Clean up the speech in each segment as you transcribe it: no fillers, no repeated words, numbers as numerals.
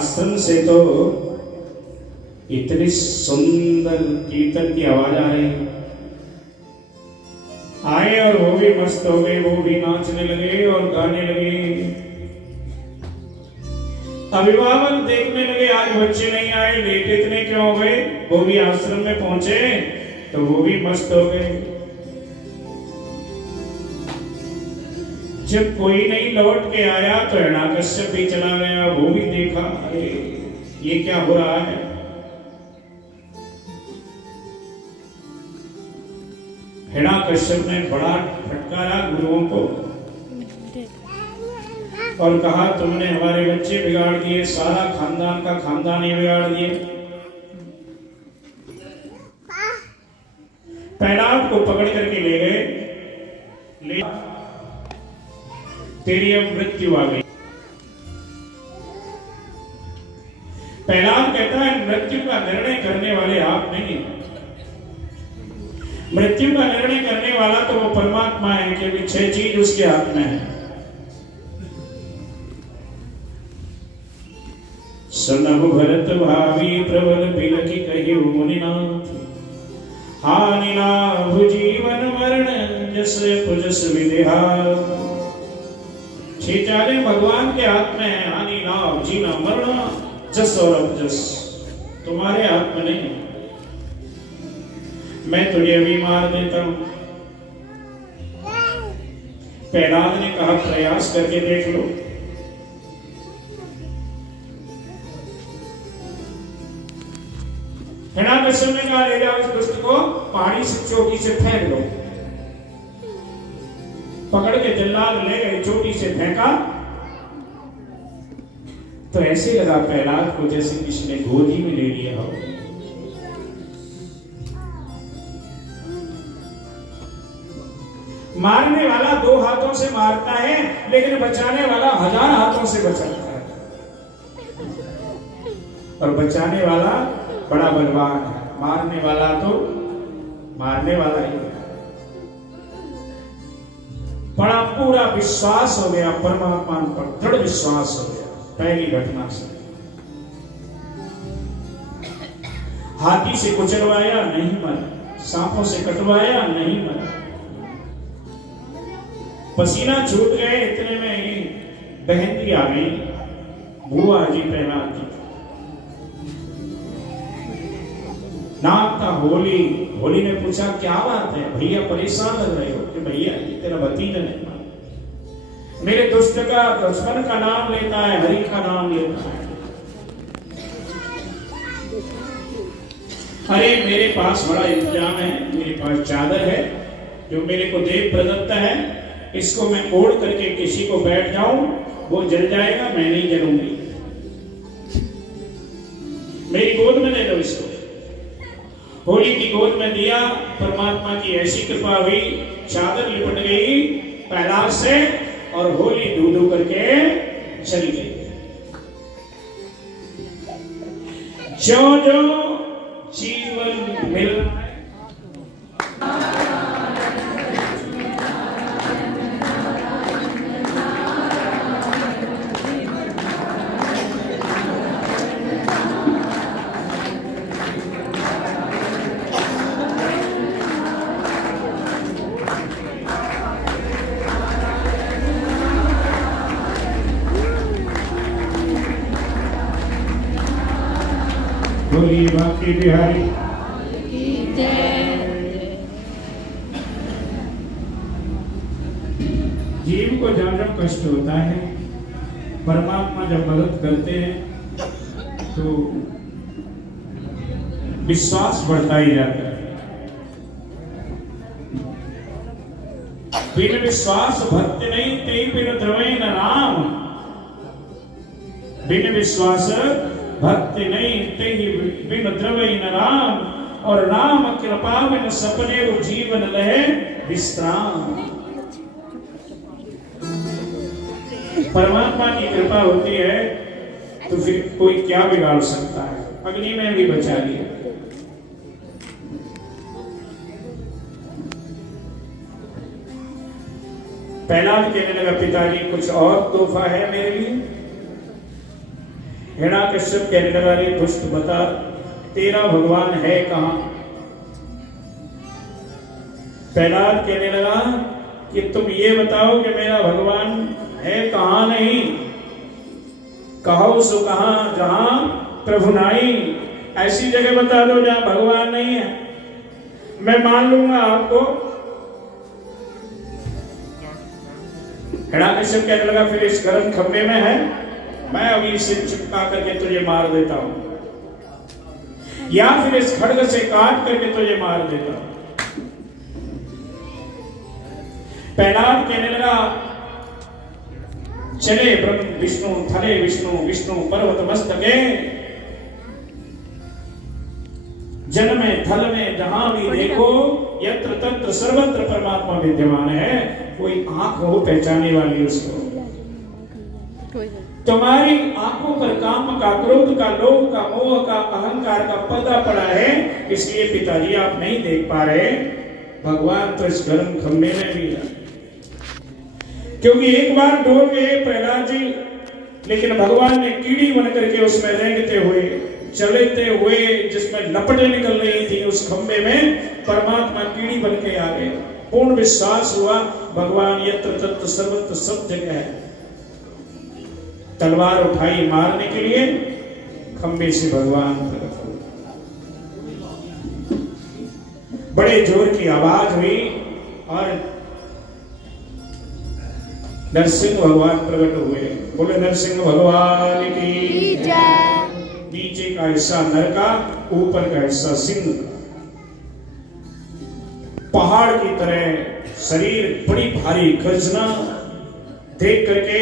आश्रम से तो इतनी सुंदर कीर्तन की आवाज आ रही है। आए और वो भी मस्त हो गए, वो भी नाचने लगे और गाने लगे। अभिभावक देखने लगे आज बच्चे नहीं आए, लेट इतने क्यों हो गए। वो भी आश्रम में पहुंचे तो वो भी मस्त हो गए। जब कोई नहीं लौट के आया तो हिरण्याकश्यप भी चला गया। वो भी देखा, अरे ये क्या हो रहा है। हिरण्याकश्यप ने बड़ा फटकारा गुरुओं को और कहा तुमने हमारे बच्चे बिगाड़ दिए, सारा खानदान का खानदान ही बिगाड़ दिए। प्रहलाद को पकड़ करके ले गए, तेरी अब मृत्यु आ गई। प्रहलाद कहता है मृत्यु का निर्णय करने वाले आप नहीं, मृत्यु का निर्णय करने वाला तो वो परमात्मा है, क्योंकि 6 चीज उसके हाथ में है। सुनहु भरत भावी प्रबल बिलखि कहिउ मुनिनाथ, हानि लाभ जीवन मरण जस पुजस विदेहा। 6 चालें भगवान के हाथ में है, हानि लाभ जीना मरना जस और अपजस तुम्हारे हाथ में नहीं। मैं तुझे भी मार देता हूं। प्रहलाद ने कहा प्रयास करके देख लो। हिरण्याकश्यप ने कहा ले जाओ इस दुष्ट को पहाड़ी से चोटी से फेंक दो। पकड़ के जल्लाद ले गए, चोटी से फेंका तो ऐसे लगा प्रहलाद को जैसे किसी ने गोदी में ले लिया हो। मारने वाला 2 हाथों से मारता है, लेकिन बचाने वाला 1000 हाथों से बचाता है। और बचाने वाला बड़ा बलवान है, मारने वाला तो मारने वाला ही है। बड़ा पूरा विश्वास हो गया परमात्मा पर, दृढ़ विश्वास हो गया पहली घटना से। हाथी से कुचलवाया नहीं मरा, सांपों से कटवाया नहीं मरा, पसीना छूट गए, इतने में ही बहन भी आ गई, बुआ जी प्रहलाद जी। नाम था होली। होली ने पूछा क्या बात है भैया, परेशान लग रहे हो कि भैया ये तेरा भतीजा नहीं, मेरे दुष्ट का दुश्मन का नाम लेता है, हरि का नाम लेता है। अरे मेरे पास बड़ा इंतजाम है, मेरे पास चादर है जो मेरे को देव प्रदत्त है, इसको मैं ओढ़ करके किसी को बैठ जाऊं वो जल जाएगा, मैं नहीं जलूंगी। मेरी गोद में दे दो इसको। होली की गोद में दिया, परमात्मा की ऐसी कृपा हुई, चादर लिपट गई प्रहलाद से और होली दूधू करके चली गई। जो जो जीवन मिल बोली बाकी बिहारी जीव को जब जब कष्ट होता है, परमात्मा जब मदद करते हैं तो विश्वास बढ़ता ही जाता है। बिन विश्वास भक्ति नहीं ते बिन द्रवै न राम, बिन विश्वास भक्ति नहीं ते बिन द्रवै न राम, और राम कृपा बिन सपने वो जीवन लहे विश्राम। परमात्मा की कृपा होती है तो फिर कोई क्या बिगाड़ सकता है। अग्नि में भी बचा लिया। प्रहलाद कहने लगा पिताजी कुछ और तोहफा है मेरे लिए। हिरण्यकश्यप कहने लगा, रे दुष्ट बता तेरा भगवान है कहां? प्रहलाद कहने लगा कि तुम ये बताओ कि मेरा भगवान है कहां? नहीं, कहो सो कहां जहां प्रभु नाई। ऐसी जगह बता दो जहां भगवान नहीं है, मैं मान लूंगा आपको। हिरण्यकश्यप कहने लगा, फिर इस गर्म खंबे में है, मैं अभी इसे चिपका करके तुझे मार देता हूं, या फिर इस खड्ग से काट करके तुझे मार देता हूं। प्रहलाद कहने लगा, चले ब्रह्म विष्णु थले विष्णु विष्णु पर्वत मस्तके, जन में थल में जहां भी देखो यत्र तत्र सर्वत्र परमात्मा विद्यमान है। कोई आंख हो पहचाने वाली उसको। तुम्हारी आंखों पर काम का, क्रोध का, लोभ का, मोह का, अहंकार का पर्दा पड़ा है, इसलिए पिताजी आप नहीं देख पा रहे। भगवान तो इस गर्म खंबे में भी है, क्योंकि एक बार डोल गए प्रहलाद जी, लेकिन भगवान ने कीड़ी बन करके उसमें रेंगते हुए, चलते हुए, जिसमें लपटें निकल रही थी, उस खंबे में परमात्मा कीड़ी बन के आ गए। पूर्ण विश्वास हुआ भगवान यत्र तत्र सर्वत्र सब जगह है। तलवार उठाई मारने के लिए, खंबे से भगवान प्रकट हुए। बड़े जोर की आवाज हुई और नरसिंह भगवान प्रकट हुए। बोले नरसिंह भगवान की जय। नीचे का हिस्सा नर का, ऊपर का हिस्सा सिंह का। पहाड़ की तरह शरीर, बड़ी भारी गर्जना देख करके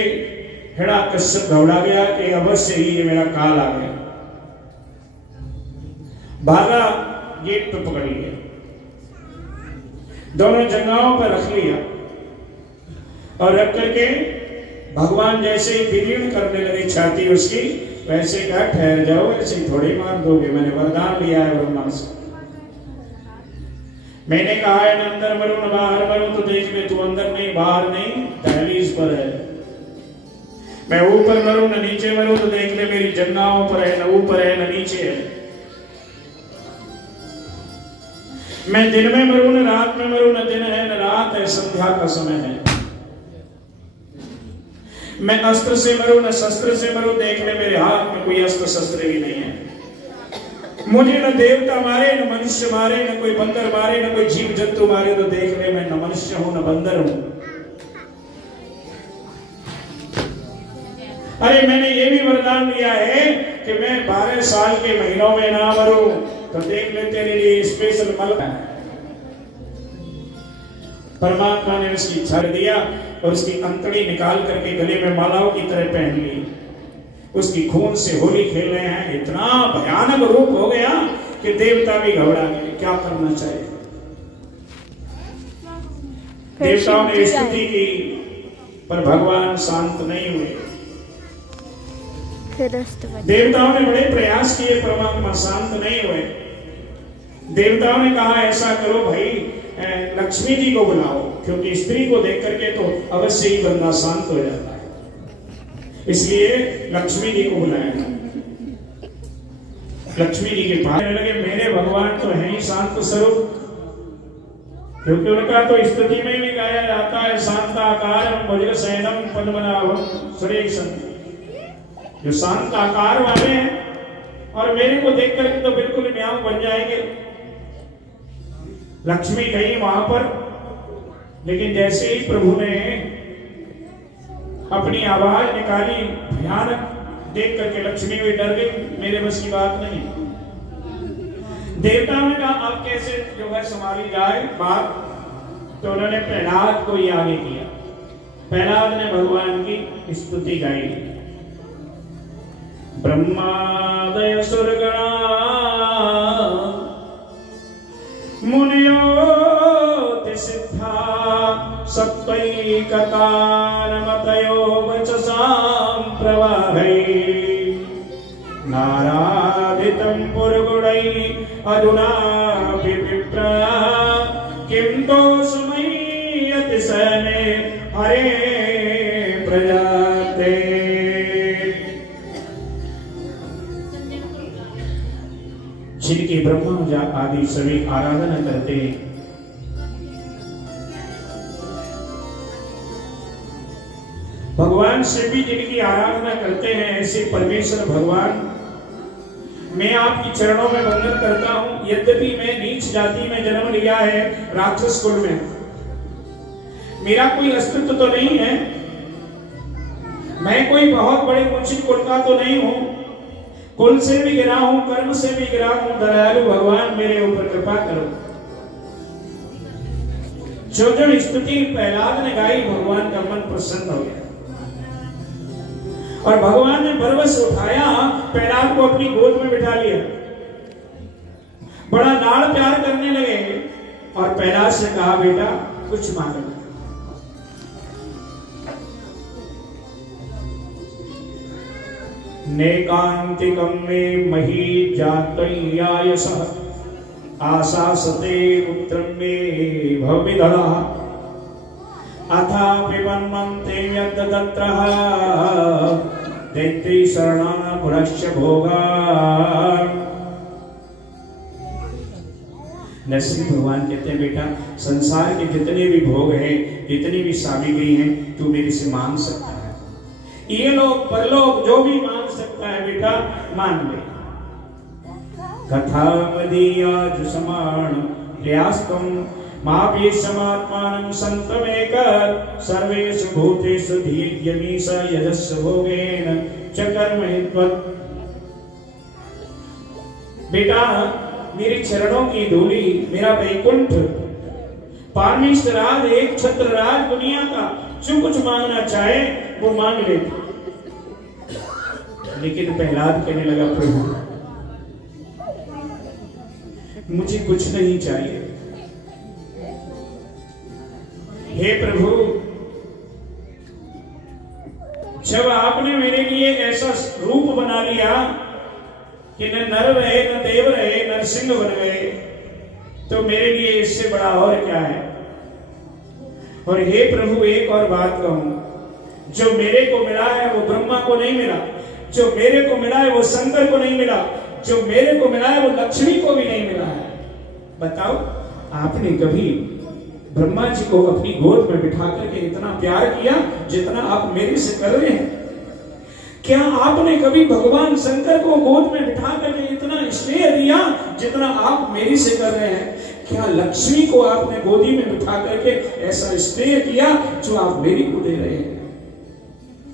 हिरण्यकश्यप घबरा गया कि अवश्य ही ये मेरा काल आ गया। भागा, गेट पे पकड़ लिया, दोनों जंगाओं पर रख लिया और रख करके भगवान जैसे ही विलीन करने लगे छाती उसकी, वैसे कहा ठहर जाओ, ऐसे ही थोड़ी मार दोगे, मैंने वरदान लिया है ब्रह्मा से। मैंने कहा है न अंदर मरो न बाहर मरो, तो देख ले तू अंदर नहीं बाहर नहीं, दहलीज पर है। मैं ऊपर मरूं न नीचे मरूं, तो देख ले मेरी जंगाओं पर है, न ऊपर है न नीचे है। मैं दिन में मरूं न रात में मरूं, न दिन है न रात है, संध्या का समय है। मैं अस्त्र से मरूं न शस्त्र से मरूं, देख ले मेरे हाथ में कोई अस्त्र शस्त्र भी नहीं है। मुझे न देवता मारे न मनुष्य मारे, न कोई बंदर मारे न कोई जीव जंतु मारे, तो देख ले मैं न मनुष्य हूं न बंदर हूं। अरे मैंने ये भी वरदान लिया है कि मैं 12 साल के महीनों में ना मरूं, तो देख ले तेरे लिए स्पेशल मल है। परमात्मा ने उसकी छड़ दिया और उसकी अंतड़ी निकाल करके गले में मालाओं की तरह पहन ली। उसकी खून से होली खेल रहे हैं। इतना भयानक रूप हो गया कि देवता भी घबरा गए, क्या करना चाहिए। देवताओं ने स्तुति की पर भगवान शांत नहीं हुए। देवताओं ने बड़े प्रयास किए, परमात्मा शांत नहीं हुए। देवताओं ने कहा ऐसा करो भाई, लक्ष्मी जी को बुलाओ, क्योंकि स्त्री को देख करके तो अवश्य ही बंदा शांत हो जाता है। इसलिए लक्ष्मी जी को बुलाया। लक्ष्मी जी के पास लगे, मेरे भगवान तो है ही शांत स्वरूप, क्योंकि उनका तो स्तुति में भी गाया जाता है शांताकारं वज्रसेनम पद्मनाभं सुरेशं, जो शांत आकार वाले हैं और मेरे को देख करके तो बिल्कुल म्याऊं बन जाएंगे। लक्ष्मी गई वहां पर, लेकिन जैसे ही प्रभु ने अपनी आवाज निकाली, भयानक देख करके लक्ष्मी भी डर गई, मेरे बस की बात नहीं। देवताओं ने कहा अब कैसे जो है संभाली जाए बात, तो उन्होंने प्रहलाद को ही आगे किया। प्रहलाद ने भगवान की स्तुति गाई। ब्रह्मादय सुरगणा मुनियो सिद्धा सत्वैकतानमतयो वचसां प्रवाहै नाराधितं पुरगुणैः अधुना विप्रा किं दोषमयि अतिशयने हरे प्रजाते। जिनकी ब्रह्मा आदि सभी आराधना करते हैं। भगवान से भी जिनकी आराधना करते हैं, ऐसे परमेश्वर भगवान, मैं आपकी चरणों में वंदन करता हूं। यद्यपि मैं नीच जाति में जन्म लिया है, राक्षस कुल में, मेरा कोई अस्तित्व तो नहीं है, मैं कोई बहुत बड़े मुंशी कुल का तो नहीं हूं, कुल से भी गिरा हूं, कर्म से भी गिरा हूं। दयालु भगवान मेरे ऊपर कृपा करो। जो जो स्तुति प्रहलाद ने गाई, भगवान का मन प्रसन्न हो गया और भगवान ने बरबस उठाया, प्रहलाद को अपनी गोद में बिठा लिया, बड़ा लाड़ प्यार करने लगे और प्रहलाद से कहा, बेटा कुछ मांगो। नेकांतिकम में मही जातय्यायसः आशासते पुत्रं मे भविदः अथापि मन्मन्ते यद्दत्तः दैत्यै शरणापुरस्य भोगान्। नरसिंह भगवान कहते हैं, बेटा संसार के जितने भी भोग हैं, जितनी भी सामग्री हैं, तू मेरे से मांग सकता है। ये लोग परलोक जो भी मांग सकता है बेटा, मांग ले। कथा मदीया जुसमाण प्रयास्तम मापये समात्मानं संतमेक सर्वेषु भूतेषु धीर्यमीश यजस्व भोगेन च कर्महित्वत्। बेटा मेरे चरणों की धूली, मेरा वैकुंठ, पारमेश राज, एक छत्र राज दुनिया का, जो कुछ मांगना चाहे वो मांग ले। लेकिन प्रहलाद कहने लगा, प्रभु मुझे कुछ नहीं चाहिए। हे प्रभु, जब आपने मेरे लिए ऐसा रूप बना लिया कि न नर रहे न देव रहे, नरसिंह बन गए, तो मेरे लिए इससे बड़ा और क्या है। और हे प्रभु, एक और बात कहूं, जो मेरे को मिला है वो ब्रह्मा को नहीं मिला, जो मेरे को मिला है वो शंकर को नहीं मिला, जो मेरे को मिला है वो लक्ष्मी को भी नहीं मिला है। बताओ, आपने कभी ब्रह्मा जी को अपनी गोद में बिठा करके इतना प्यार किया जितना आप मेरे से कर रहे हैं? क्या आपने कभी भगवान शंकर को गोद में बिठा करके इतना स्नेह दिया जितना आप मेरे से कर रहे हैं? क्या लक्ष्मी को आपने गोदी में बिठा करके ऐसा स्नेह किया जो आप मेरी को दे रहे हैं?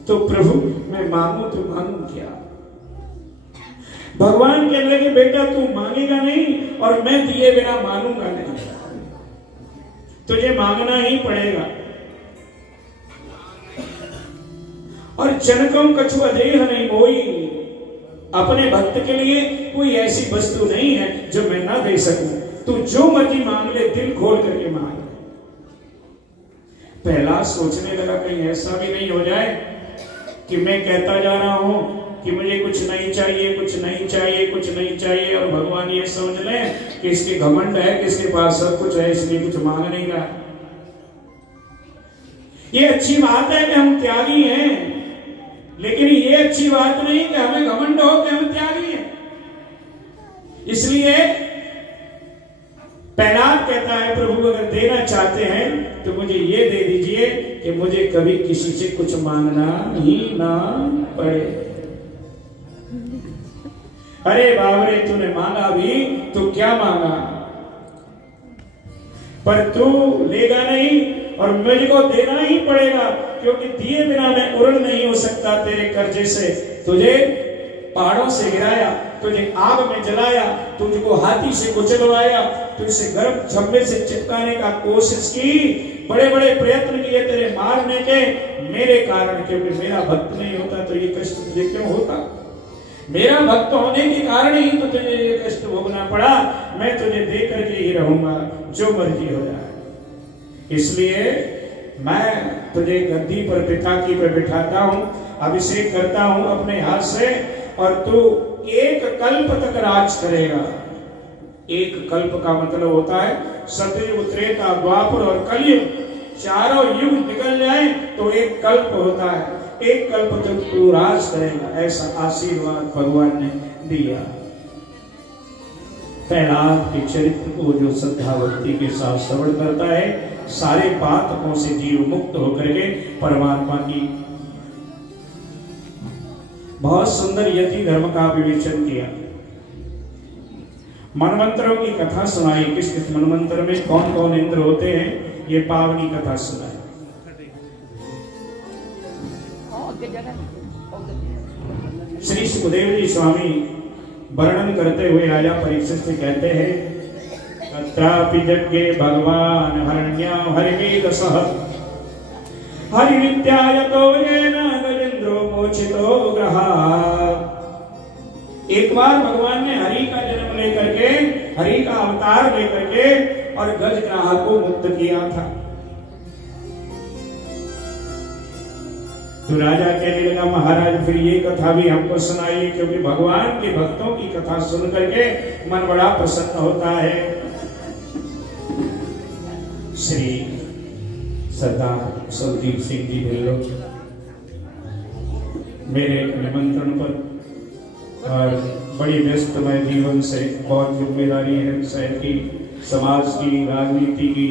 तो प्रभु मैं मांगू तो मांगू क्या? भगवान कहने लगे, बेटा तू मांगेगा नहीं और मैं दिए बिना मानूंगा नहीं, तुझे मांगना ही पड़ेगा। और जनकम कछु अदेह नहीं मोई, अपने भक्त के लिए कोई ऐसी वस्तु नहीं है जो मैं ना दे सकूं। तू जो मर्जी मांग ले, दिल खोल करके मांग ले। पहला सोचने लगा, कहीं ऐसा भी नहीं हो जाए कि मैं कहता जा रहा हूं कि मुझे कुछ नहीं चाहिए, कुछ नहीं चाहिए, कुछ नहीं चाहिए, और भगवान ये समझ ले कि इसके घमंड है कि इसके पास सब कुछ है, इसलिए कुछ मांग नहीं रहा। ये अच्छी बात है कि हम त्यागी हैं, लेकिन ये अच्छी बात नहीं कि हमें घमंड हो कि हम त्यागी हैं। इसलिए प्रहलाद कहता है, प्रभु अगर देना चाहते हैं तो मुझे ये दे दीजिए कि मुझे कभी किसी से कुछ मांगना ही ना पड़े। अरे बाबरे, तूने मांगा भी तो क्या मांगा, पर तू लेगा नहीं और मुझको देना ही पड़ेगा, क्योंकि दिए बिना मैं उड़ नहीं हो सकता तेरे कर्जे से। तुझे पहाड़ों से गिराया, तुझे आग में जलाया, तुझको हाथी से कुचलवाया, तुझसे गर्म झब्बे से चिपकाने का कोशिश की, बड़े बड़े प्रयत्न किए तेरे मारने के, मेरे कारण, क्योंकि मेरा भक्त नहीं होता तो ये कष्ट तुझे क्यों होता? मेरा भक्त होने के कारण ही तो तुझे ये कष्ट भोगना पड़ा। मैं तुझे दे करके ही रहूंगा, जो मर्जी हो जाए। इसलिए मैं तुझे गद्दी पर पिता की पर बिठाता हूं, अभिषेक करता हूं अपने हाथ से, और तू एक कल्प तक राज करेगा। एक कल्प का मतलब होता है सतयुग, त्रेता, द्वापर और कलयुग, चारों युग निकल जाए तो एक कल्प होता है। एक कल्प तक तू राज करेगा, ऐसा आशीर्वाद भगवान ने दिया। प्रहलाद के चरित्र को जो श्रद्धा भक्ति के साथ श्रवण करता है, सारे पातकों से जीव मुक्त होकर के परमात्मा की बहुत सुंदर यति धर्म का विवेचन किया। मनमंत्रों की कथा सुनाई, किस किस मनमंत्र में कौन कौन इंद्र होते हैं, ये पावनी कथा सुनाई। श्री सुखदेव जी स्वामी वर्णन करते हुए राजा परीक्षित से कहते हैं, तत्रापि यज्ञे भगवान हरण्याम हरिवेद सह हरिविद्यायतो येन गजेन्द्रो मोचितो ग्रहात्। एक बार भगवान ने हरि का जन्म लेकर के, हरि का अवतार लेकर के और गजग्राह को मुक्त किया था। तो राजा कहने लगा, महाराज फिर ये कथा भी हमको सुनाइए, क्योंकि भगवान के भक्तों की कथा सुन करके मन बड़ा प्रसन्न होता है। श्री सरदार कुशलदीप सिंह जी ढिल्लो मेरे निमंत्रण पर और बड़ी व्यस्तमय जीवन से बहुत जिम्मेदारी है शहर की, समाज की, राजनीति की,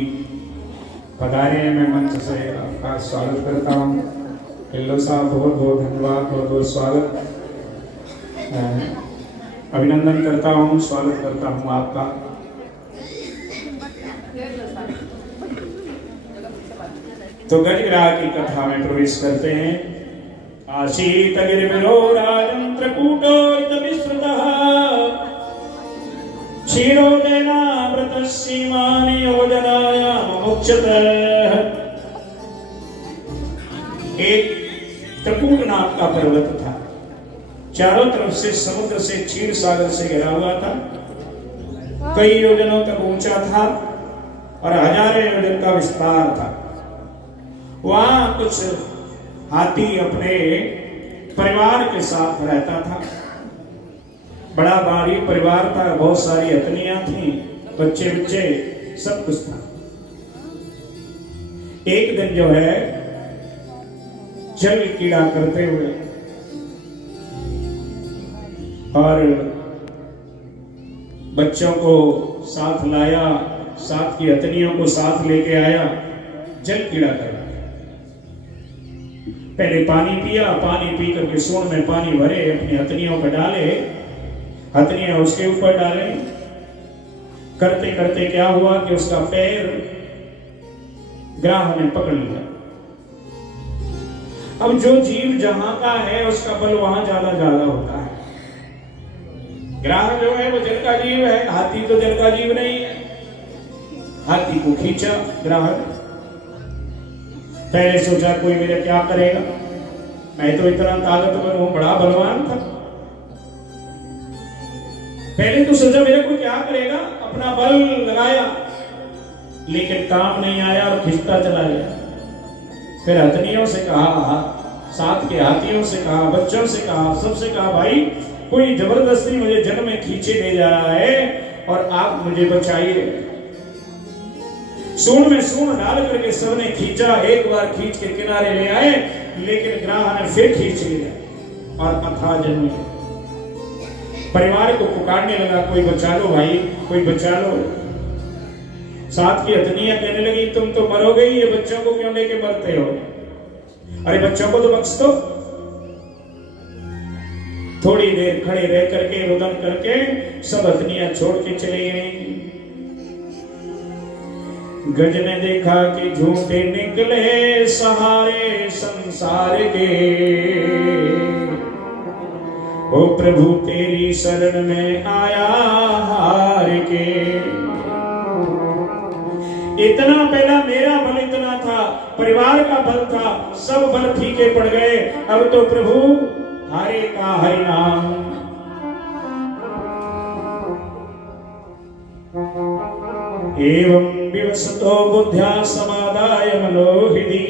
पधारे मैं मंच से आपका स्वागत करता हूँ। ढिल्लो साहब बहुत बहुत धन्यवाद, बहुत बहुत स्वागत, अभिनंदन करता हूँ, स्वागत करता हूँ आपका। तो गजग्राह की कथा में प्रवेश करते हैं। आसीत गिरिविरो राजन्त्रकूटो विस्तृतः क्षीरोदयनावृतः सीमानि योजनायां मुमुक्षतः। एक त्रकूट नाम का पर्वत था, चारों तरफ से समुद्र से, क्षीर सागर से घिरा हुआ था, कई योजनों तक ऊंचा था और हजारों योजन का विस्तार था। वहां कुछ हाथी अपने परिवार के साथ रहता था। बड़ा भारी परिवार था, बहुत सारी हथनियां थी, बच्चे बच्चे सब कुछ था। एक दिन जो है जल कीड़ा करते हुए और बच्चों को साथ लाया, साथ की हथनियों को साथ लेके आया, जल कीड़ा कर पहले पानी पिया, पानी पी करके सूंड में पानी भरे, अपनी हथनियों पर डाले, हथनियां उसके ऊपर डाले। करते करते क्या हुआ कि उसका पैर ग्राह ने पकड़ लिया। अब जो जीव जहां का है उसका बल वहां ज्यादा होता है। ग्राह जो है वो जल का जीव है, हाथी तो जल का जीव नहीं है। हाथी को खींचा ग्राह, पहले सोचा कोई मेरा क्या करेगा, मैं तो इतना ताकतवर हूं, बड़ा बलवान था। पहले तो सोचा मेरा कोई क्या करेगा, अपना बल लगाया, लेकिन काम नहीं आया और खींचता चला गया। फिर हथनियों से कहा, साथ के हाथियों से कहा, बच्चों से कहा, सबसे कहा, भाई कोई जबरदस्ती मुझे जल में खींचे ले जा रहा है और आप मुझे बचाइए। सूंड में सूंड डाल करके सबने खींचा, एक बार खींच के किनारे ले आए, लेकिन ग्राह ने फिर खींच लिया और अथाह जन्म। परिवार को पुकारने लगा, कोई बचा लो भाई, कोई बचा लो। साथ की हथनियां कहने लगी, तुम तो मरोगे ही, ये बच्चों को क्यों लेके मरते हो, अरे बच्चों को तो बख्श दो। थोड़ी देर खड़े रह करके रुदन करके सब हथनियां छोड़ के चले गए। गज ने देखा कि झूठे निकले सहारे संसार के, ओ प्रभु तेरी शरण में आया हार के। इतना पहला मेरा बल इतना था, परिवार का बल था, सब बल फीके पड़ गए। अब तो प्रभु हरे का हरि नाम। एवं विवसतो बुद्ध्या समादाय मनोहृदि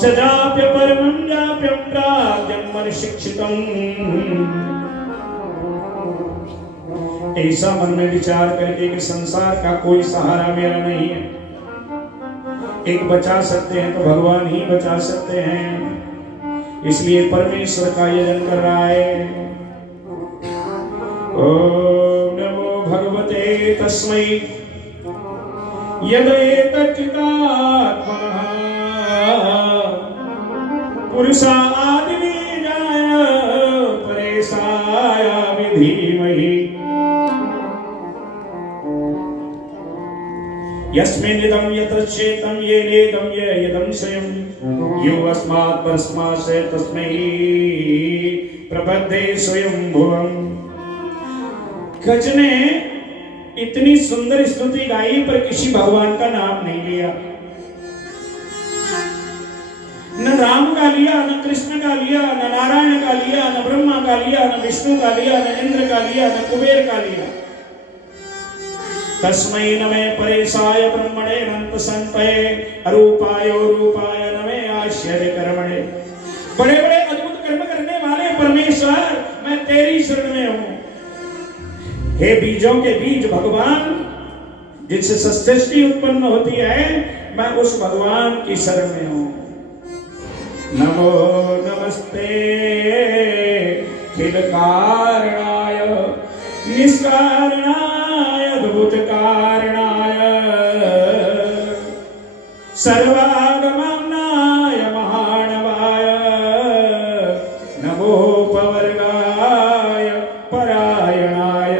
सजाप्य परमं जाप्यं प्राज्ञं मनुशिक्षितम्। ऐसा मन में विचार करके कि संसार का कोई सहारा मेरा नहीं है, एक बचा सकते हैं तो भगवान ही बचा सकते हैं, इसलिए परमेश्वर का यजन कर रहा है। ओम नमो भगवते तस्मै यदेतच्चिदात्मनः पुरुषादिबीजाय परेशाय विधीमहि यस्मिन्निदं यतश्चेतं येनेदं यदं स्वयं यो अस्मात् परस्मात् से तस्मै प्रपद्ये स्वयं भुवम्। गज ने इतनी सुंदर स्तुति गाई पर किसी भगवान का नाम नहीं लिया। न राम का लिया, न कृष्ण का लिया, न नारायण का लिया, न ब्रह्मा का लिया, न विष्णु का लिया, न इंद्र का लिया, न कुबेर का लिया। तस्मै नमे परेशाय ब्रह्मणे अनंत संतये अरूपाय रूपाय नमे आश्चर्य कर्मणे। बड़े बड़े अद्भुत कर्म करने वाले परमेश्वर, मैं तेरी शरण में हूं। हे बीजों के बीज भगवान, जिनसे सृष्टि उत्पन्न होती है, मैं उस भगवान की शरण में हूं। नमो नमस्ते खिल कारणाय निष्कारणाय अद्भुत कारणाय सर्वागमनाय महानवाय नमो पवर्गाय परायणाय।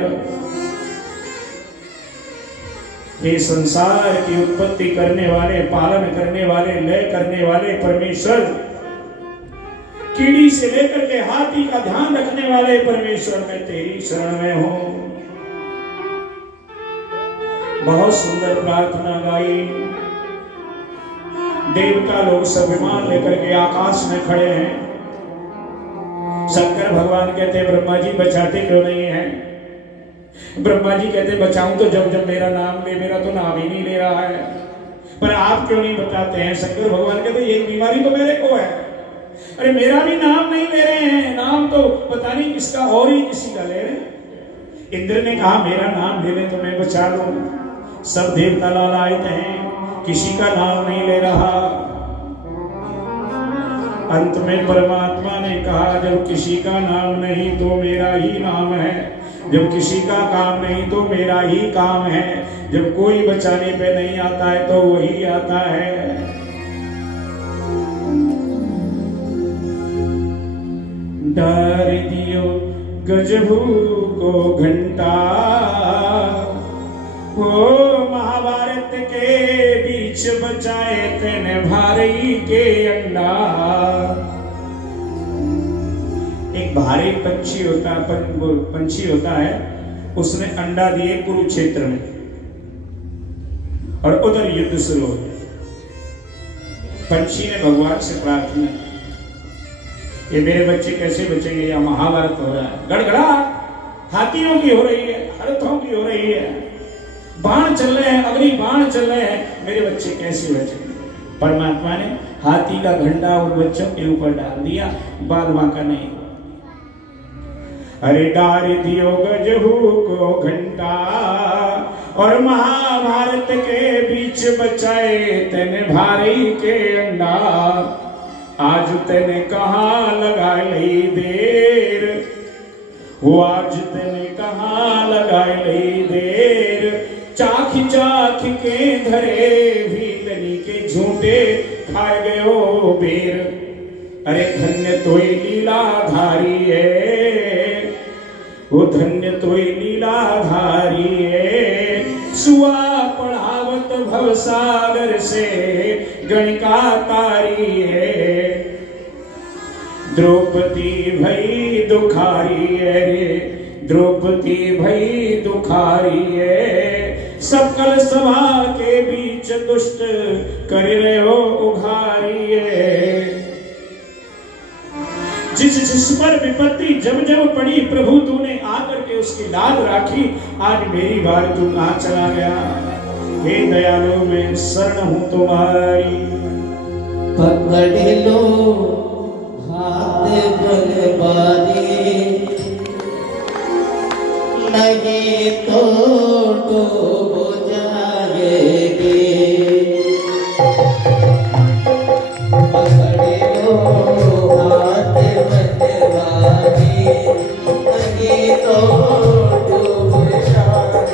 हे संसार की उत्पत्ति करने वाले, पालन करने वाले, लय करने वाले परमेश्वर, कीड़ी से लेकर के हाथी का ध्यान रखने वाले परमेश्वर, मैं तेरी शरण में हूं। बहुत सुंदर प्रार्थना गाई। देवता लोग सब विमान लेकर के आकाश में खड़े हैं। शंकर भगवान कहते ब्रह्मा जी बचाते क्यों नहीं है? ब्रह्मा जी कहते बचाऊं तो जब जब मेरा नाम ले, मेरा तो नाम ही नहीं ले रहा है, पर आप क्यों नहीं बताते हैं? शंकर भगवान कहते ये बीमारी तो मेरे को है। अरे मेरा भी नाम नहीं ले रहे हैं, नाम तो पता नहीं किसका और ही किसी का ले रहे हैं। इंद्र ने कहा मेरा नाम ले ले तो मैं बचा लूं। सब देवता लालायित हैं, किसी का नाम नहीं ले रहा। अंत में परमात्मा ने कहा जब किसी का नाम नहीं तो मेरा ही नाम है, जब किसी का काम नहीं तो मेरा ही काम है, जब कोई बचाने पे नहीं आता है तो वही आता है। डार दियो गजबू को घंटा, वो महाभारत के बीच बचाए तेने भारी के अंडा। एक भारी पंछी होता है, उसने अंडा दिए कुरुक्षेत्र में और उधर युद्ध शुरू हो गया। पंछी ने भगवान से प्रार्थना, ये मेरे बच्चे कैसे बचेंगे? या महाभारत हो रहा है, गड़गड़ाहट हाथियों की हो रही है, हरथों की हो रही है, बाण चल रहे हैं, अग्नि बाण चल रहे हैं, मेरे बच्चे कैसे बचेंगे? परमात्मा ने हाथी का घंटा उन बच्चों के ऊपर डाल दिया, बाद बांका नहीं। अरे डार दियो गजहू को घंटा और महाभारत के बीच बचाए तेने भारी के अंडा। आज तेने कहाँ लगा ली देर, वो आज तेने कहाँ लगा ली देर। चाख चाख के धरे भीलनी के झूठे खाए गए हो बेर। अरे धन्य तोय लीलाधारी है, वो धन्य तोय लीलाधारी है। सुआ पढ़ावत भवसागर से गणिका तारी है। द्रौपदी भई दुखारी है रे, द्रौपदी भई दुखारी है। सकल सभा के बीच दुष्ट कर रहे हो उघारी है। जिस पर विपत्ति जब जब पड़ी प्रभु तूने आकर के उसकी लाज राखी। आज मेरी बार तू कहां चला गया? हे दयालु मैं शरण हूं तुम्हारी। पकड़ लो हाथ बलवारी, नहीं तो डूब जाएगी। पकड़ लो हाथ बलवारी, नहीं तो डूब जाएगी।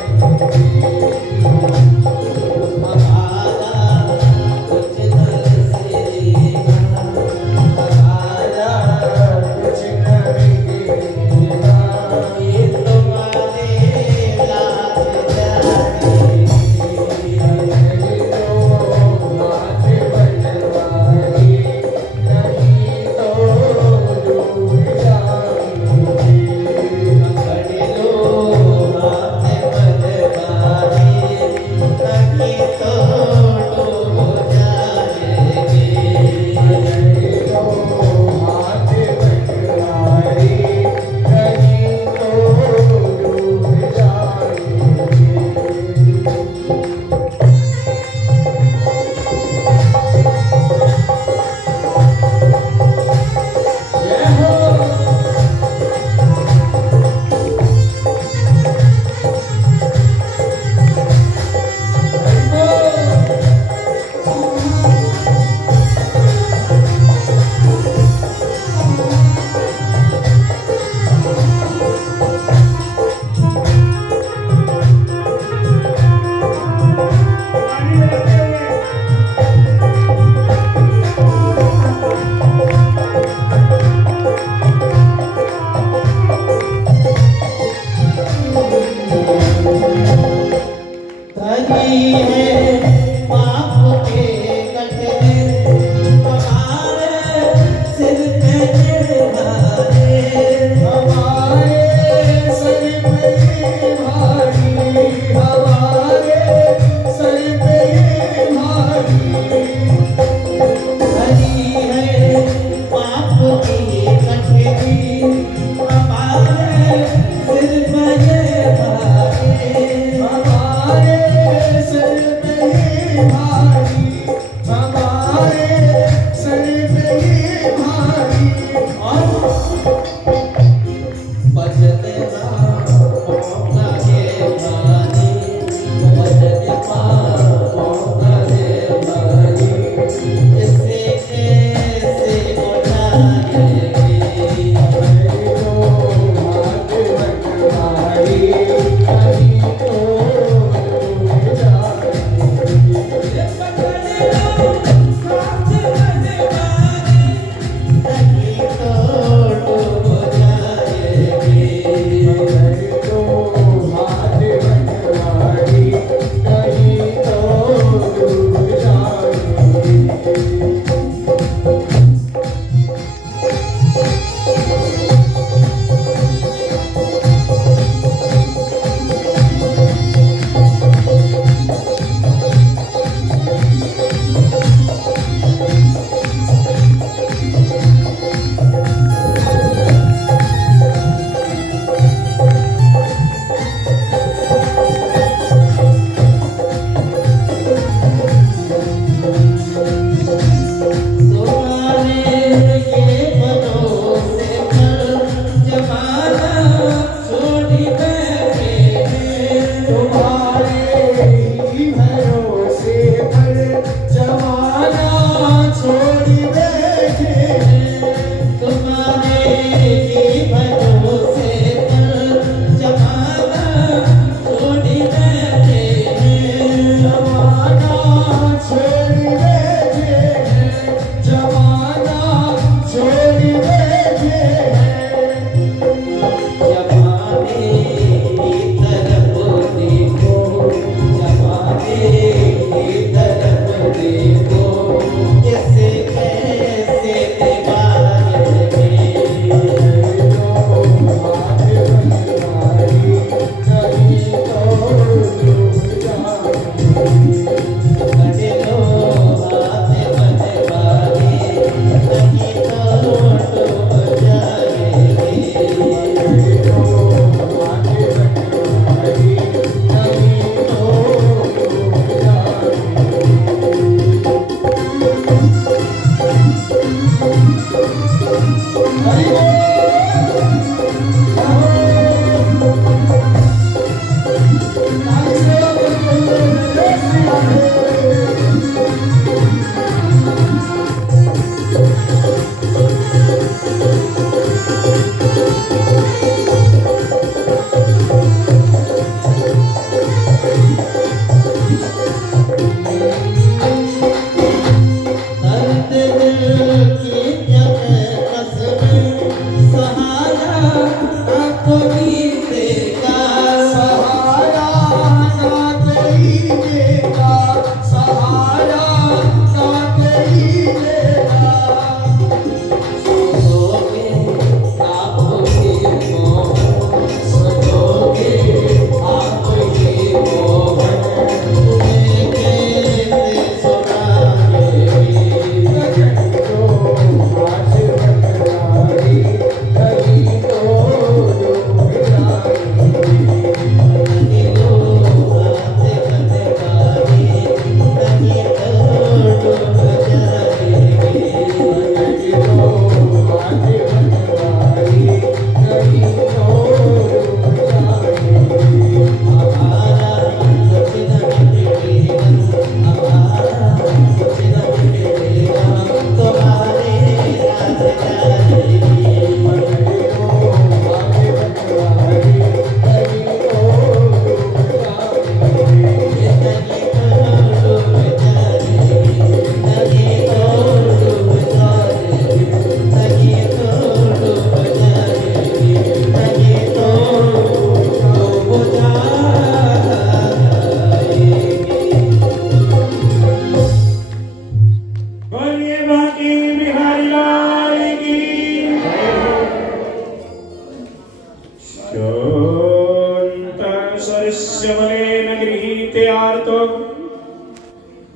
दैत्यार्तो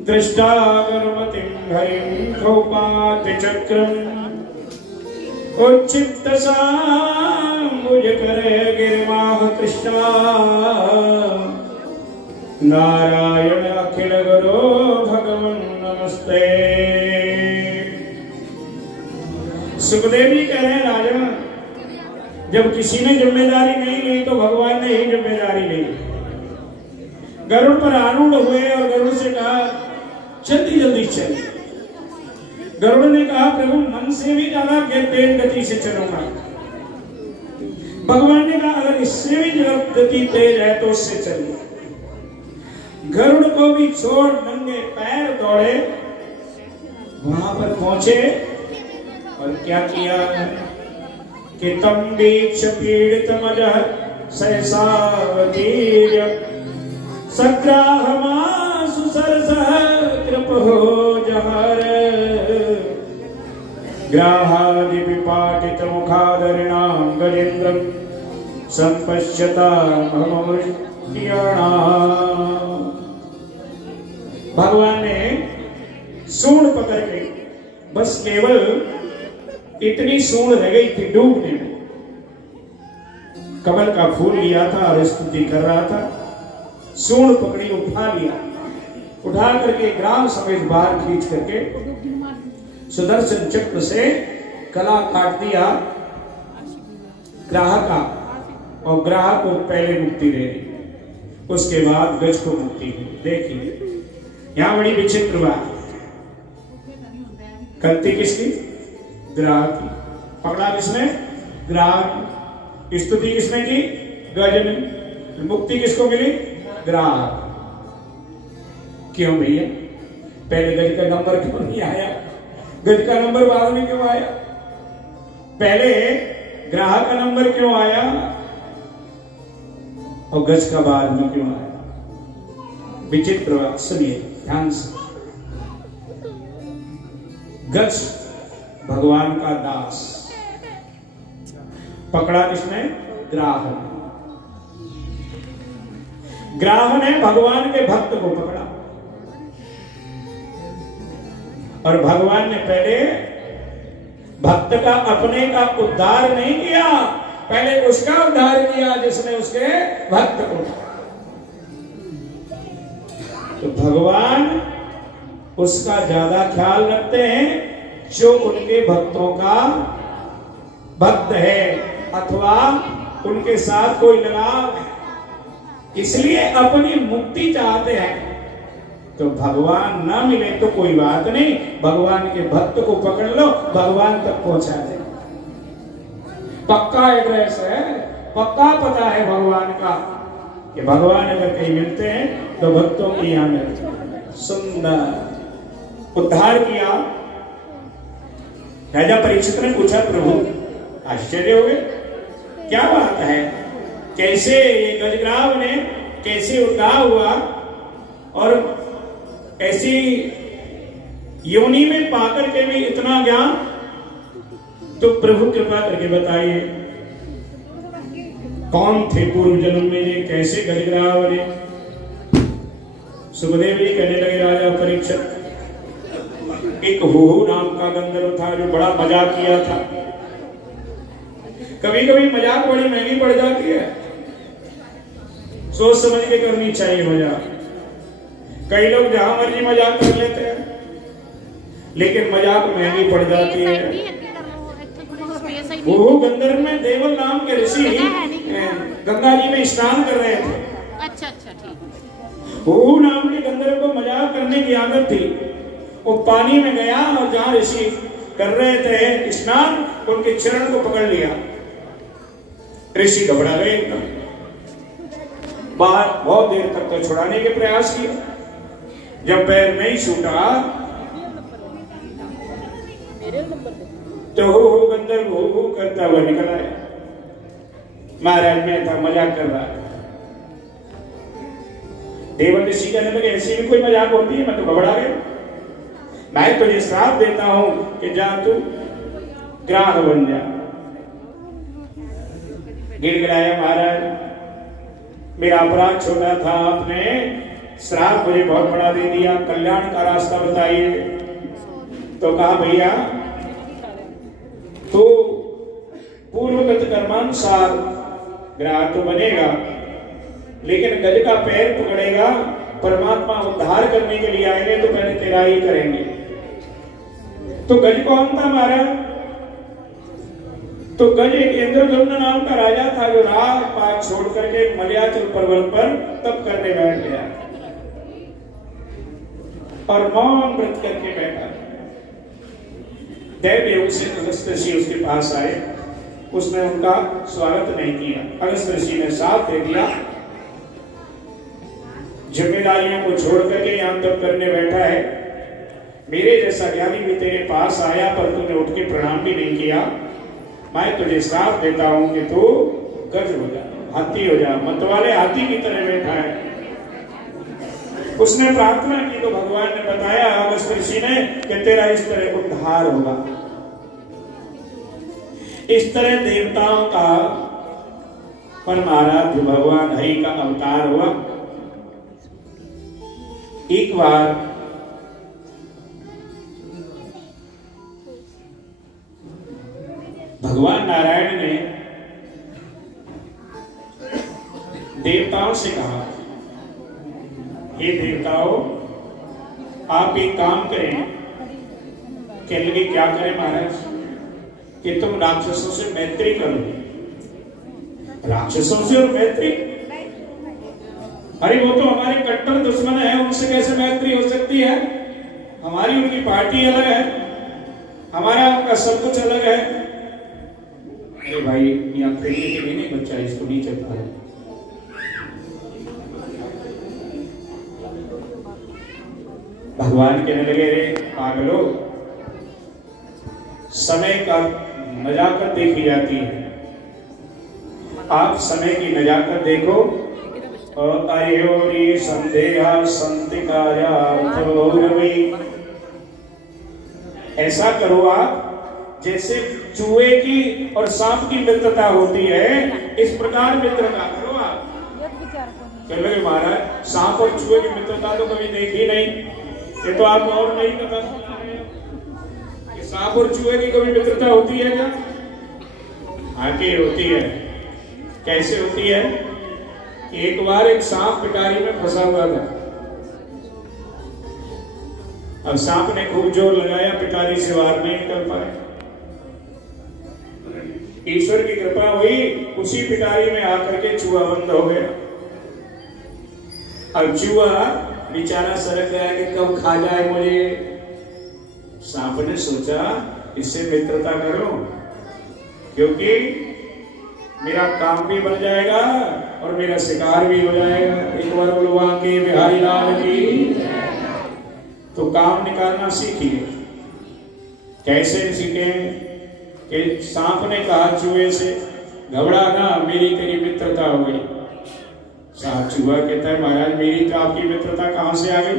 दृष्टा गर्मतिं हरिं कौपातचक्रम् उच्चित्त साम्बुज करे गिरिमाह कृष्णा नारायण अखिल गुरो भगवन नमस्ते। सुखदेव जी कह रहे हैं राजा, जब किसी ने जिम्मेदारी नहीं ली तो भगवान ने ही जिम्मेदारी ली। गरुड़ पर आरूढ़ हुए और गरुड़ से कहा जल्दी जल्दी चल। गरुड़ ने कहा प्रभु मन से भी ज्यादा तेज गति से चलूंगा। भगवान ने कहा अगर इससे भी गति तेज है तो उससे चलिए। गरुड़ को भी छोड़ नंगे पैर दौड़े, वहां पर पहुंचे और क्या किया कि तम वीक्ष पीड़ितमजः सहसावतीर्य सग्राहमासु सरसः कृपहो जहर ग्राहादि विपाटित मुखादरिणां गजेन्द्रं संपश्यता भगवान ने सूंड पकड़ के बस केवल इतनी सूंड रह गई थी डूबने में। कमल का फूल लिया था और स्तुति कर रहा था, सूंड पकड़ी, उठा लिया, उठा करके ग्राम समेत बाहर खींच करके सुदर्शन चक्र से गला काट दिया ग्राह का, और ग्राह को पहले मुक्ति दे दी, उसके बाद गज को मुक्ति दी। देखिए यहां बड़ी विचित्र बात, गलती किसकी? ग्राह की। पकड़ा किसने? ग्राह की। स्तुति किसने की? गज ने। मुक्ति किसको मिली? ग्राह। क्यों भैया? पहले गज का नंबर क्यों नहीं आया? गज का नंबर बाद में क्यों आया? पहले ग्राह का नंबर क्यों आया और गज का बाद में क्यों आया? विचित्र बात, सुनिए ध्यान से। गज भगवान का दास, पकड़ा किसने? ग्राह ने। ग्राह ने भगवान के भक्त को पकड़ा, और भगवान ने पहले भक्त का अपने का उद्धार नहीं किया, पहले उसका उद्धार किया जिसने उसके भक्त को। तो भगवान उसका ज्यादा ख्याल रखते हैं जो उनके भक्तों का भक्त है अथवा उनके साथ कोई लगाव है, इसलिए अपनी मुक्ति चाहते हैं। तो भगवान ना मिले तो कोई बात नहीं, भगवान के भक्त को पकड़ लो, भगवान तक पहुंचा दे। पक्का एड्रेस है, पक्का पता है भगवान का कि भगवान अगर कहीं मिलते हैं तो भक्तों की यहां मिलते हैं। सुंदर उद्धार किया। राजा परीक्षित ने पूछा प्रभु आश्चर्य हो गए, क्या बात है, कैसे ये गजग्राव ने कैसे उद्धार हुआ और ऐसी योनि में पाकर के भी इतना ज्ञान? तो प्रभु कृपा करके बताइए कौन थे पूर्व जन्म में ये, कैसे गजग्राव ने? सुखदेव जी कहने लगे राजा परीक्षित, एक हुहु नाम का गंधर्व था जो बड़ा मजाक किया था। कभी कभी मजाक बड़ी महंगी पड़ जाती है, सोच समझ के करनी चाहिए मजाक। कई लोग जहां मर्जी मजाक कर लेते हैं, लेकिन मजाक महंगी पड़ जाती है। हुहु गंधर्व में देवल नाम के ऋषि गंगा जी में स्नान कर रहे थे। अच्छा अच्छा ठीक। हुहु नाम के गंधर्व को मजाक करने की आदत थी। वो पानी में गया और जहां ऋषि कर रहे थे स्नान, उनके चरण को पकड़ लिया। ऋषि घबरा गए एकदम, बाहर बहुत देर तक तो छुड़ाने के प्रयास किए, जब पैर नहीं छूटा तो हो गंधर्व हो करता हुआ निकल आया। महाराज में था, मजाक कर रहा है। देवल ऋषि कहने लगे ऐसी भी कोई मजाक होती है? मैं तो घबरा गया, मैं तुझे श्राप देता हूं कि जा तू ग्राह बन जा। गिड़गिड़ाया महाराज, मेरा अपराध छोटा था, आपने श्राप मुझे बहुत बड़ा दे दिया, कल्याण का रास्ता बताइए। तो कहा भैया तो पूर्वगत कर्मानुसार ग्राहक तो बनेगा, लेकिन गज का पैर पकड़ेगा, परमात्मा उद्धार करने के लिए आएंगे तो पहले तेरा ही करेंगे। तो गज कौन था महाराज? तो गज एक इंद्रद्युम्न नाम का राजा था जो राज पात छोड़ करके मलयाचल पर्वत पर तप करने बैठ गया और मौन व्रत करके बैठा। दैवदेव से अगस्त ऋषि उसके पास आए, उसने उनका स्वागत नहीं किया। अगस्त ऋषि ने साथ दे दिया, जिम्मेदारियों को छोड़ करके यहां तप करने बैठा है, मेरे जैसा ज्ञानी भी तेरे पास आया पर तूने उठ के प्रणाम भी नहीं किया, मैं तुझे श्राप देता हूं कि तू गज हो जा, हाथी हो जा। मतवाले हाथी की तरह बैठा है। उसने प्रार्थना की तो भगवान ने बताया अगस्त ऋषि ने कि तेरा इस तरह उद्धार होगा। इस तरह देवताओं का परमाराध्य भगवान हरि का अवतार हुआ। एक बार भगवान नारायण ने देवताओं से कहा, हे देवताओं आप एक काम करें। कहने लगे क्या करें महाराज? कि तुम राक्षसों से मैत्री करो। राक्षसों से और मैत्री? अरे वो तो हमारे कट्टर दुश्मन है, उनसे कैसे मैत्री हो सकती है? हमारी उनकी पार्टी अलग है, हमारा उनका सब कुछ अलग है। अरे भाई यहाँ खेलने के लिए नहीं, बच्चा इसको नहीं चल पाया। भगवान कहने लगे, रे पागलो, समय का नजाकत देखी जाती है, आप समय की नजाकत देखो। अयोरी संदेहा संतिकाया ऐसा करो आप जैसे चूहे की और सांप की मित्रता होती है, इस प्रकार मित्रता करो आप। कह लगे महाराज सांप और चूहे की मित्रता तो कभी देखी नहीं, ये तो आप और नहीं पता कि सांप और चूहे की कभी मित्रता होती है क्या? आके होती है। कैसे होती है? एक बार एक सांप पिटारी में फंसा हुआ था। अब सांप ने खूब जोर लगाया, पिटारी से बाहर नहीं निकल पाए। ईश्वर की कृपा हुई, उसी पिटारी में आकर के चूहा बंद हो गया। अब चूहा बेचारा सरक गया कि कब खा जाए मुझे। सांप ने सोचा इससे मित्रता करो, क्योंकि मेरा काम भी बन जाएगा और मेरा शिकार भी हो जाएगा। एक बार बोलो के बिहारी लाल की। तो काम निकालना सीखिए। कैसे सीखे? कि सांप ने कहा चूहे से, घबरा ना, मेरी तेरी मित्रता हो गई। सांप चूहा कहता है महाराज मेरी तो आपकी मित्रता कहां से आ गई?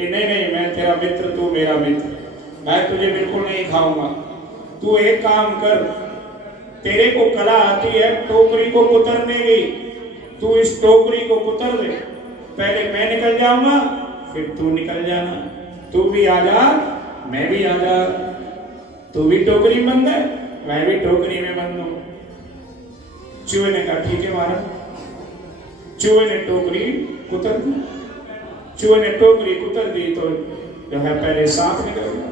नहीं नहीं, मैं तेरा मित्र, तू मेरा मित्र, मैं तुझे बिल्कुल नहीं खाऊंगा। तू एक काम कर, तेरे को कला आती है टोकरी को कुतरने की, तू इस टोकरी को कुतर दे, पहले मैं निकल जाऊंगा फिर तू निकल जाना। तू भी आ जा, मैं भी आ जा। तू भी टोकरी में बंद है, मैं भी टोकरी में बंद हूं। चूहे ने कहा ठीक है महाराज। चूहे ने टोकरी कुतर दी। चूहे ने टोकरी कुतर दी तो जो है पहले सांप निकल गया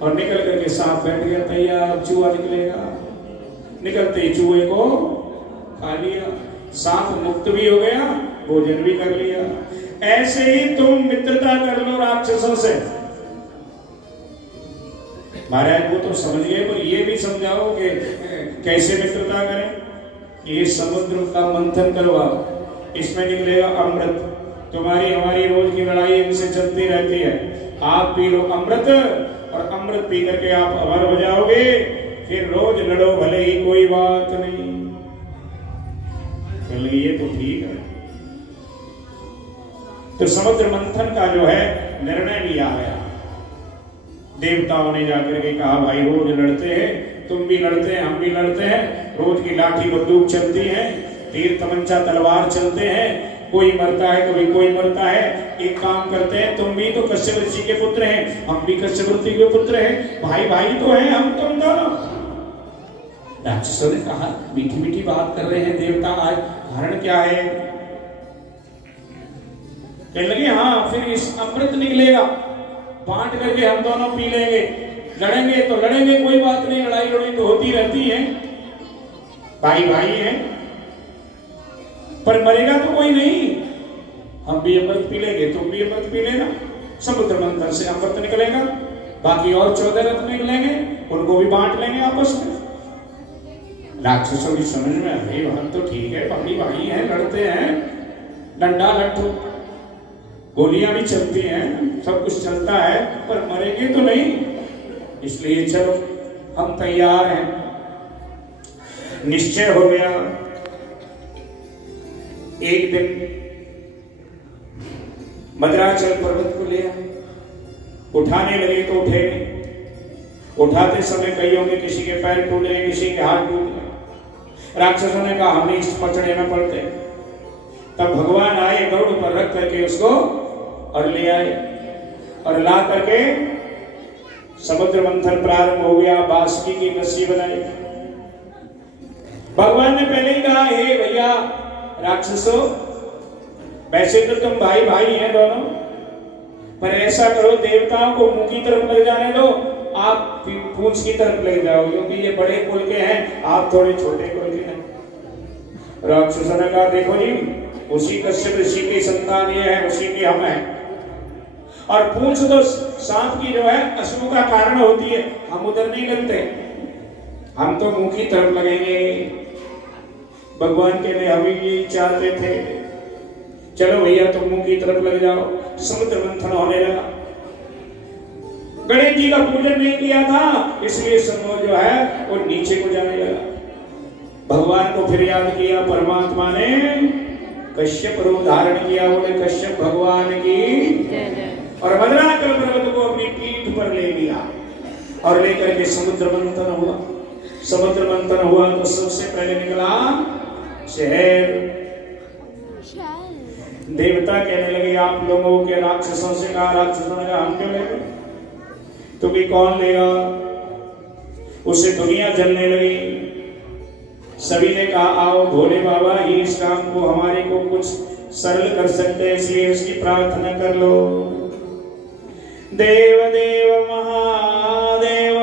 और निकल करके सांप बैठ गया तैयार, चूहा निकलेगा। निकलते ही चूहे को खा लिया, सांप मुक्त भी हो गया, भोजन भी कर लिया। ऐसे ही तुम मित्रता कर लो राक्षसों से। महाराज वो तो समझ गए, पर ये भी समझाओ कि कैसे मित्रता करें। ये समुद्र का मंथन करवाओ, इसमें निकलेगा अमृत। तुम्हारी हमारी रोज की लड़ाई इनसे चलती रहती है। आप पी लो अमृत और अमृत पी करके आप अमर हो जाओगे, फिर रोज लड़ो भले ही कोई बात नहीं। चलिए ये तो ठीक है। तो समुद्र मंथन का जो है निर्णय लिया गया। देवताओं ने जाकर के कहा भाई रोज लड़ते हैं, तुम भी लड़ते हैं, हम भी लड़ते हैं, रोज की लाठी बंदूक चलती है, तीर तमंचा तलवार चलते हैं, कोई मरता है कभी कोई मरता है। एक काम करते हैं, तुम भी तो कश्यप ऋषि के पुत्र हैं, हम भी कश्यप ऋषि के पुत्र हैं, भाई भाई तो हैं हम तुम दोनों। राक्षसों ने कहा मीठी मीठी बात कर रहे हैं देवता, आज कारण क्या है? कहने लगे हाँ फिर इस अमृत निकलेगा, बांट करके हम दोनों पी लेंगे, लड़ेंगे तो लड़ेंगे, कोई बात नहीं, लड़ाई लड़ाई तो होती रहती है, भाई भाई है, पर मरेगा तो कोई नहीं। हम भी अमृत पी लेंगे, तुम भी अमृत पी लेना, समुद्र मंथन से अमृत निकलेगा, बाकी और 14 रत्न निकलेंगे, उनको भी बांट लेंगे आपस में। राक्षसों की समझ में अरे बात तो ठीक है, भाई भाई हैं, लड़ते हैं, डंडा लट्ठू गोलियां भी चलती हैं, सब कुछ चलता है, पर मरेंगे तो नहीं, इसलिए चलो हम तैयार हैं। निश्चय हो गया। एक दिन मद्राचल पर्वत को लिया, उठाने लगे तो उठे, उठाते समय कईयों के किसी के पैर टूट गए, किसी के हाथ टूट गए। राक्षसों ने कहा हम नहीं इस पचड़े में पड़ते। तब भगवान आए, गरुड़ पर रख करके उसको और ले आए, और ला करके समुद्र मंथन प्रारंभ हो गया, बांसुरी की रस्सी बनाई। भगवान ने पहले ही कहा हे भैया राक्षसों, वैसे तो तुम भाई भाई हैं दोनों, पर ऐसा करो देवताओं को मुंह की तरफ ले जाने दो, आप पूंछ की तरफ ले जाओ, क्योंकि ये बड़े कुल के हैं, आप थोड़े छोटे कुल के हैं। राक्षसों ने कहा देखो जी, उसी कश्यप ऋषि की संतान ये है, उसी की हम हैं, और पूंछ तो सांप की जो है अशुभ का कारण होती है, हम उधर नहीं लगते, हम तो मुंह की तरफ लगेंगे। भगवान के लिए हम यही चाहते थे, चलो भैया तुम मुंह की तरफ लग जाओ। समुद्र मंथन होने लगा। गणेश जी का पूजन नहीं किया था, इसलिए समूह जो है वो नीचे को जाने लगा। भगवान को फिर याद किया, परमात्मा ने कश्यप रूप धारण किया, बोले कश्यप भगवान की, और मद्राचल पर्वत को अपनी पीठ पर ले लिया और लेकर के समुद्र मंथन हुआ। समुद्र मंथन हुआ तो सबसे पहले निकला शहर। देवता कहने लगे आप लोगों के राक्षसों से कहा, राक्षसों ने कहा हम क्यों लेंगे, तुम्हें कौन लेगा। उससे दुनिया जलने लगी। सभी ने कहा आओ भोले बाबा ही इस काम को हमारे को कुछ सरल कर सकते हैं, इसलिए उसकी प्रार्थना कर लो। देव देव महादेव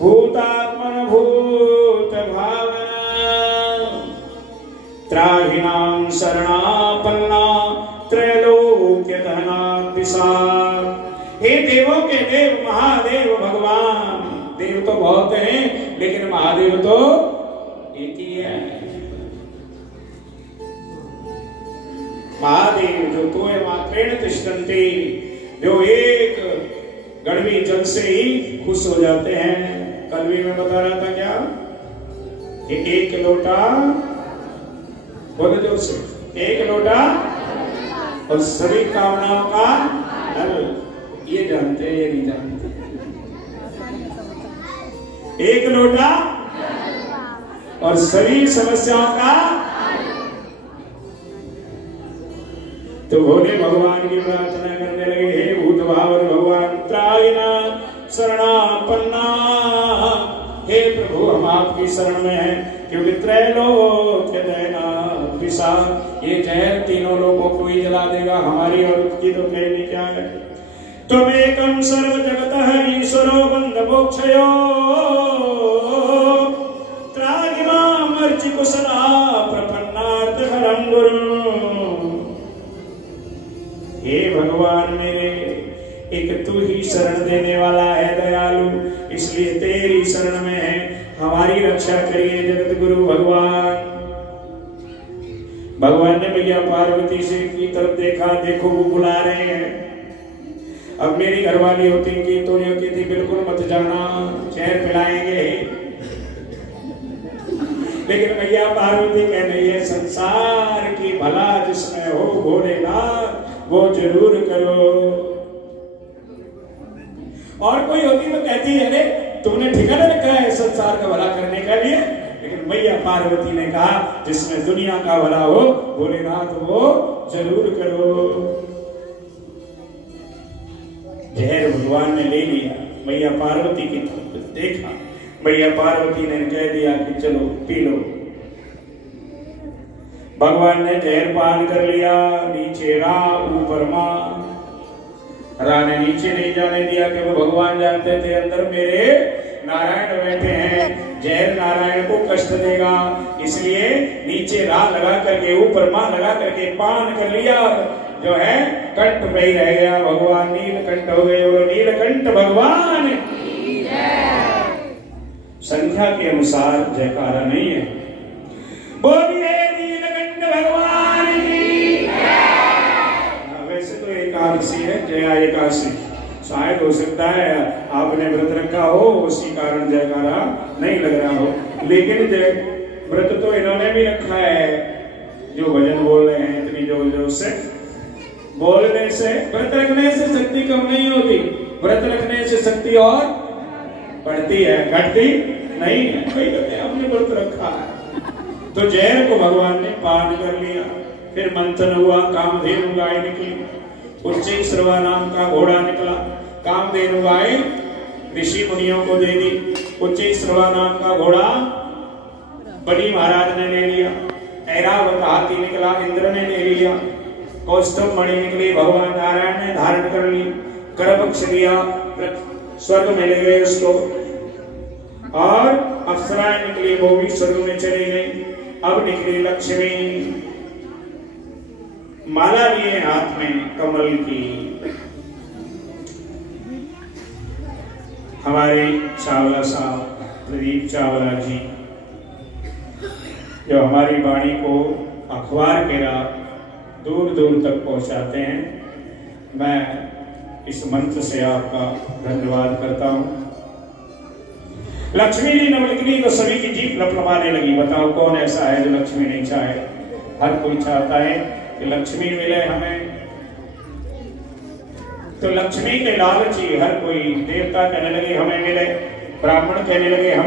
भूतात्मन भूत भावना त्राहिणां शरणापन्ना त्रैलोक्य दहना विशाल। हे देवों के देव महादेव भगवान, देव तो बहुत हैं लेकिन महादेव तो एक ही है। महादेव जो तो है मात्रेण तिष्ठन्ति, जो एक गड़वी जल से ही खुश हो जाते हैं। कल भी मैं बता रहा था क्या, एक लोटा, बोलो जोर से, एक लोटा और सभी कामनाओं का हल। ये जानते हैं, ये नहीं जानते। एक लोटा और सभी समस्याओं का। तो भोले भगवान की प्रार्थना करने लगे, हे भूत भावर भगवान त्राहिना शरणापन्ना, हे प्रभु हम आपकी शरण में हैं, क्योंकि त्रैलोक्य दहना विशाल, ये जहर तीनों लोगों को ही जला देगा, हमारी और उसकी तो कहनी क्या है। त्वमेकं सर्व जगतः ईश्वरो बंध मोक्षयो त्राहि मां अर्चिकुशला प्रपन्नार्थहरं गुरु। हे भगवान मेरे, एक तू ही शरण देने वाला है दयालु, इसलिए तेरी शरण में है, हमारी रक्षा करिए जगत गुरु भगवान। भगवान ने भैया पार्वती से की तरफ देखा, देखो वो बुला रहे हैं। अब मेरी घरवाली होती कि तो ये कहती बिल्कुल मत जाना, जहर पिलाएंगे, लेकिन भैया पार्वती कह रही है संसार की भला जिसमें हो भोलेनाथ वो जरूर करो। और कोई होती तो कहती है अरे तुमने ठिकाना रखा है संसार का भला करने के लिए, लेकिन मैया पार्वती ने कहा जिसमें दुनिया का भला हो भोलेनाथ वो जरूर करो। जहर भगवान ने ले लिया, मैया पार्वती की तरफ देखा, मैया पार्वती ने कह दिया कि चलो पी लो। भगवान ने जहर पान कर लिया, नीचे रा ऊपर मां। रा ने नीचे नहीं जाने दिया कि वो भगवान जानते थे अंदर मेरे नारायण बैठे हैं, जहर नारायण को कष्ट देगा, इसलिए नीचे रा लगा करके ऊपर मां लगा करके पान कर लिया। जो है कंठ पे ही रह गया, भगवान नीलकंठ हो गए। और नीलकंठ भगवान संख्या के अनुसार जयकारा नहीं है, बोलिए नीलकंठ भगवान की। वैसे तो एकादशी है, जया एकादशी, शायद हो सकता है आपने व्रत रखा हो उसी कारण जयकारा नहीं लग रहा हो, लेकिन व्रत तो इन्होंने भी रखा है। जो भजन बोल रहे हैं इतनी जोर जोर से बोलने से, व्रत रखने से शक्ति कम नहीं होती, व्रत रखने से शक्ति और बढ़ती है, घटती नहीं है। कोई कहते आपने व्रत रखा है। तो जहर को भगवान ने पान कर लिया, फिर मंथन हुआ, कामधेनु गाय निकली, उच्चैश्रवा नाम का घोड़ा निकला। कामधेनु गाय ऋषि मुनियों को दे दी, उच्चैश्रवा नाम का घोड़ा बलि महाराज ने ले लिया, ऐरावत हाथी निकला इंद्र ने ले लिया, कौस्तुभ मणि निकली भगवान नारायण ने धारण कर ली, करपक्ष लिया, स्वर्ग में ले गए उसको, और अप्सराएं निकली वो भी स्वर्ग में चली गई। अब निकली लक्ष्मी, माला लिए हाथ में कमल की। हमारे चावला साहब प्रदीप चावला जी जो हमारी वाणी को अखबार के राह दूर दूर तक पहुंचाते हैं, मैं इस मंच से आपका धन्यवाद करता हूं। लक्ष्मी जी नवलखनी तो सभी की जीभ लपलपाने लगी। बताओ कौन ऐसा है जो लक्ष्मी नहीं चाहे? हर कोई चाहता है कि लक्ष्मी मिले हमें। तो लक्ष्मी के लालची हर कोई, देवता कहने लगे हमें मिले, ब्राह्मण कहने लगे हमें